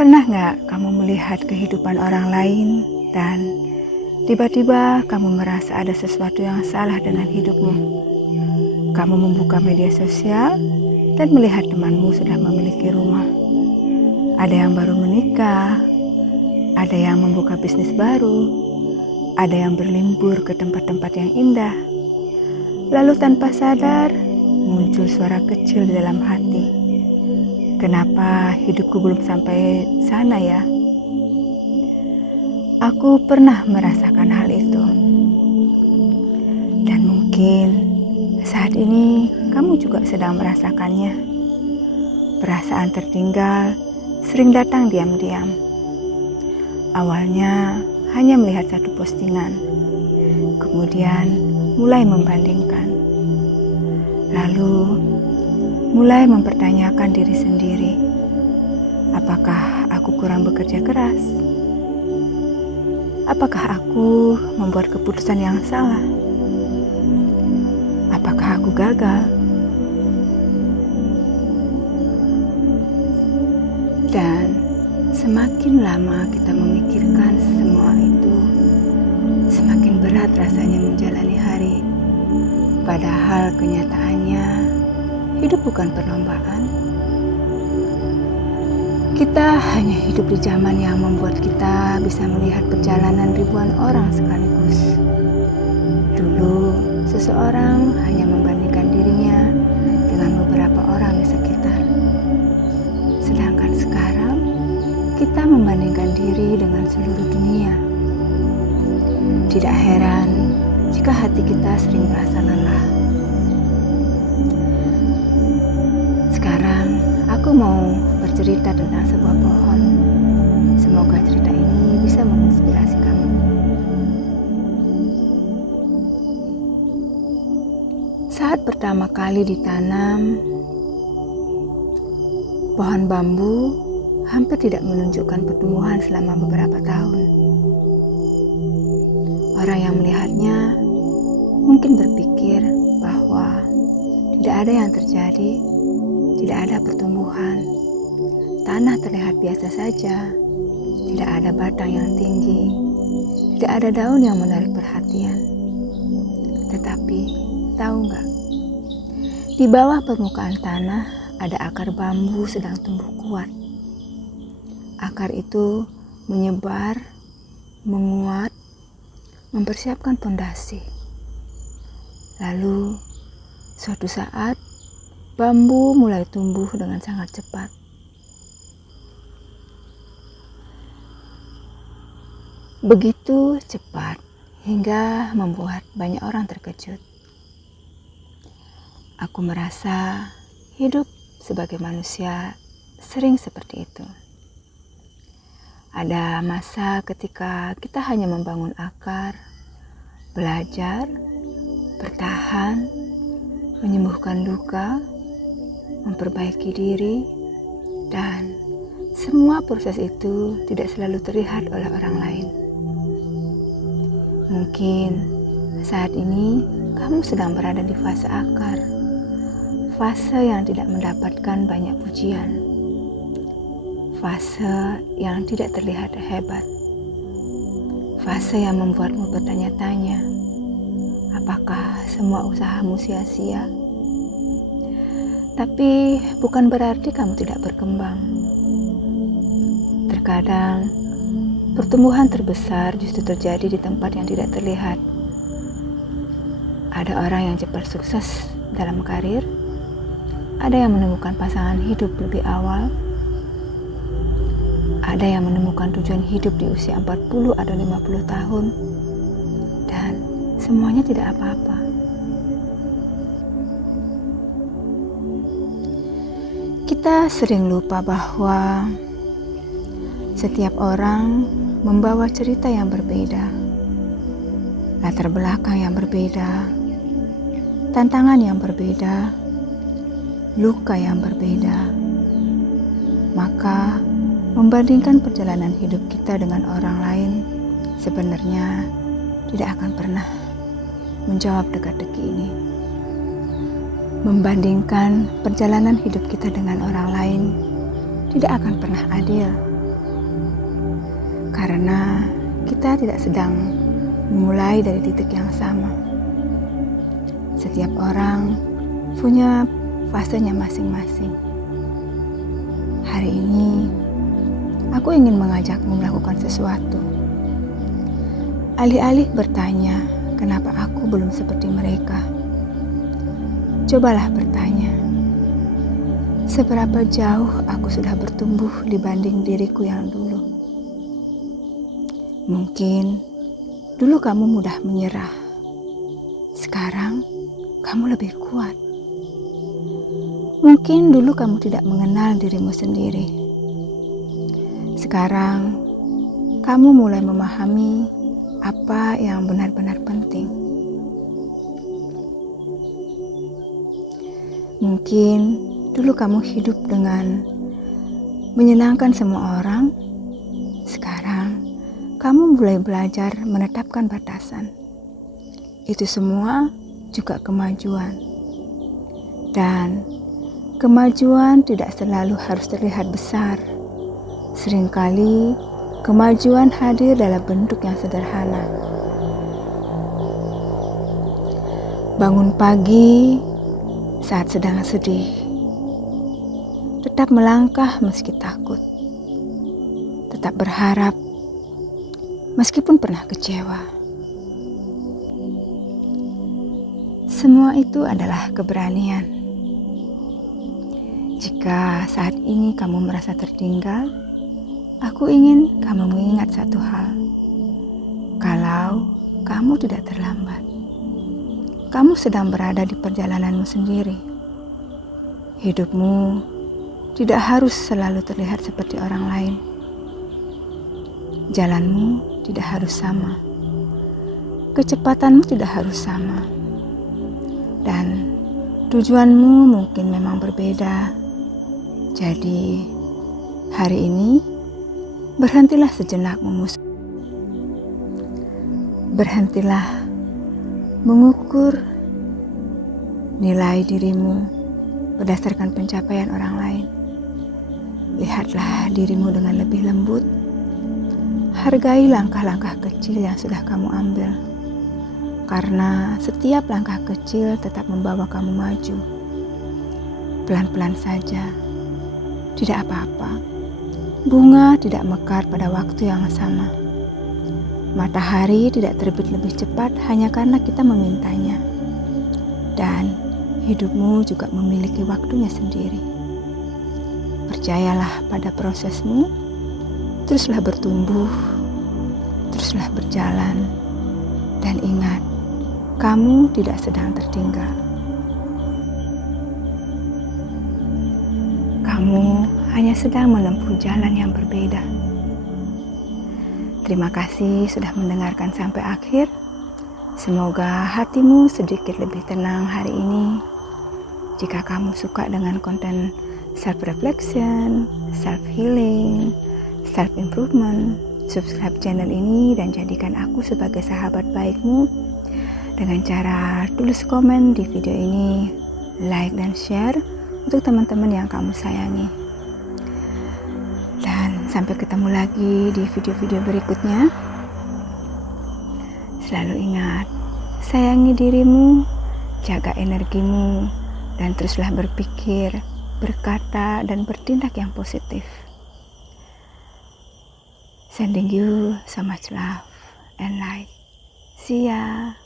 Pernah nggak kamu melihat kehidupan orang lain dan tiba-tiba kamu merasa ada sesuatu yang salah dengan hidupmu? Kamu membuka media sosial dan melihat temanmu sudah memiliki rumah. Ada yang baru menikah, ada yang membuka bisnis baru, ada yang berlibur ke tempat-tempat yang indah. Lalu tanpa sadar, muncul suara kecil di dalam hati. Kenapa hidupku belum sampai sana ya? Aku pernah merasakan hal itu. Dan mungkin saat ini kamu juga sedang merasakannya. Perasaan tertinggal sering datang diam-diam. Awalnya hanya melihat satu postingan, kemudian mulai membandingkan. Lalu mulai mempertanyakan diri sendiri, apakah aku kurang bekerja keras? Apakah aku membuat keputusan yang salah? Apakah aku gagal? Dan semakin lama kita memikirkan semua itu, semakin berat rasanya menjalani hari. Padahal kenyataannya, hidup bukan perlombaan. Kita hanya hidup di zaman yang membuat kita bisa melihat perjalanan ribuan orang sekaligus. Dulu, seseorang hanya membandingkan dirinya dengan beberapa orang di sekitar. Sedangkan sekarang, kita membandingkan diri dengan seluruh dunia. Tidak heran jika hati kita sering merasa lelah. Sekarang, aku mau bercerita tentang sebuah pohon. Semoga cerita ini bisa menginspirasi kamu. Saat pertama kali ditanam, pohon bambu hampir tidak menunjukkan pertumbuhan selama beberapa tahun. Orang yang melihatnya mungkin berpikir bahwa tidak ada yang terjadi, tidak ada pertumbuhan. Tanah terlihat biasa saja, tidak ada batang yang tinggi, tidak ada daun yang menarik perhatian. Tetapi, tahu nggak? Di bawah permukaan tanah ada akar bambu sedang tumbuh kuat. Akar itu menyebar, menguat, mempersiapkan fondasi. Lalu, suatu saat, bambu mulai tumbuh dengan sangat cepat. Begitu cepat hingga membuat banyak orang terkejut. Aku merasa hidup sebagai manusia sering seperti itu. Ada masa ketika kita hanya membangun akar, belajar, bertahan, menyembuhkan luka, memperbaiki diri, dan semua proses itu tidak selalu terlihat oleh orang lain. Mungkin saat ini kamu sedang berada di fase akar, fase yang tidak mendapatkan banyak pujian, fase yang tidak terlihat hebat, fase yang membuatmu bertanya-tanya, apakah semua usahamu sia-sia? Tapi bukan berarti kamu tidak berkembang. Terkadang, pertumbuhan terbesar justru terjadi di tempat yang tidak terlihat. Ada orang yang cepat sukses dalam karir, ada yang menemukan pasangan hidup lebih awal, ada yang menemukan tujuan hidup di usia 40 atau 50 tahun, dan semuanya tidak apa-apa. Kita sering lupa bahwa setiap orang membawa cerita yang berbeda, latar belakang yang berbeda, tantangan yang berbeda, luka yang berbeda. Maka, membandingkan perjalanan hidup kita dengan orang lain sebenarnya tidak akan pernah menjawab teka-teki ini. Membandingkan perjalanan hidup kita dengan orang lain tidak akan pernah adil. karena kita tidak sedang memulai dari titik yang sama. Setiap orang punya fasenya masing-masing. Hari ini, aku ingin mengajakmu melakukan sesuatu. Alih-alih bertanya, kenapa aku belum seperti mereka? Cobalah bertanya, seberapa jauh aku sudah bertumbuh dibanding diriku yang dulu? Mungkin dulu kamu mudah menyerah. Sekarang kamu lebih kuat. Mungkin dulu kamu tidak mengenal dirimu sendiri. Sekarang kamu mulai memahami apa yang benar-benar penting. Mungkin dulu kamu hidup dengan menyenangkan semua orang. Sekarang kamu mulai belajar menetapkan batasan. Itu semua juga kemajuan. Dan kemajuan tidak selalu harus terlihat besar. Seringkali kemajuan hadir dalam bentuk yang sederhana. Bangun pagi saat sedang sedih. Tetap melangkah meski takut. Tetap berharap meskipun pernah kecewa. Semua itu adalah keberanian. Jika saat ini kamu merasa tertinggal, aku ingin kamu mengingat satu hal. Kalau kamu tidak terlambat, kamu sedang berada di perjalananmu sendiri. Hidupmu tidak harus selalu terlihat seperti orang lain. Jalanmu tidak harus sama. Kecepatanmu tidak harus sama. Dan tujuanmu mungkin memang berbeda. Jadi, hari ini berhentilah sejenak Berhentilah mengukur nilai dirimu berdasarkan pencapaian orang lain. Lihatlah dirimu dengan lebih lembut. Hargai langkah-langkah kecil yang sudah kamu ambil. Karena setiap langkah kecil tetap membawa kamu maju. Pelan-pelan saja. Tidak apa-apa. Bunga tidak mekar pada waktu yang sama. Matahari tidak terbit lebih cepat hanya karena kita memintanya. Dan hidupmu juga memiliki waktunya sendiri. Percayalah pada prosesmu. Teruslah bertumbuh. Teruslah berjalan. Dan ingat, kamu tidak sedang tertinggal. Kamu hanya sedang menempuh jalan yang berbeda. Terima kasih sudah mendengarkan sampai akhir. Semoga hatimu sedikit lebih tenang hari ini. Jika kamu suka dengan konten self-reflection, self-healing, self-improvement, subscribe channel ini dan jadikan aku sebagai sahabat baikmu dengan cara tulis komen di video ini, like dan share untuk teman-teman yang kamu sayangi. Dan sampai ketemu lagi di video-video berikutnya. Selalu ingat, sayangi dirimu, jaga energimu, dan teruslah berpikir, berkata, dan bertindak yang positif. Sending you so much love and light. See ya.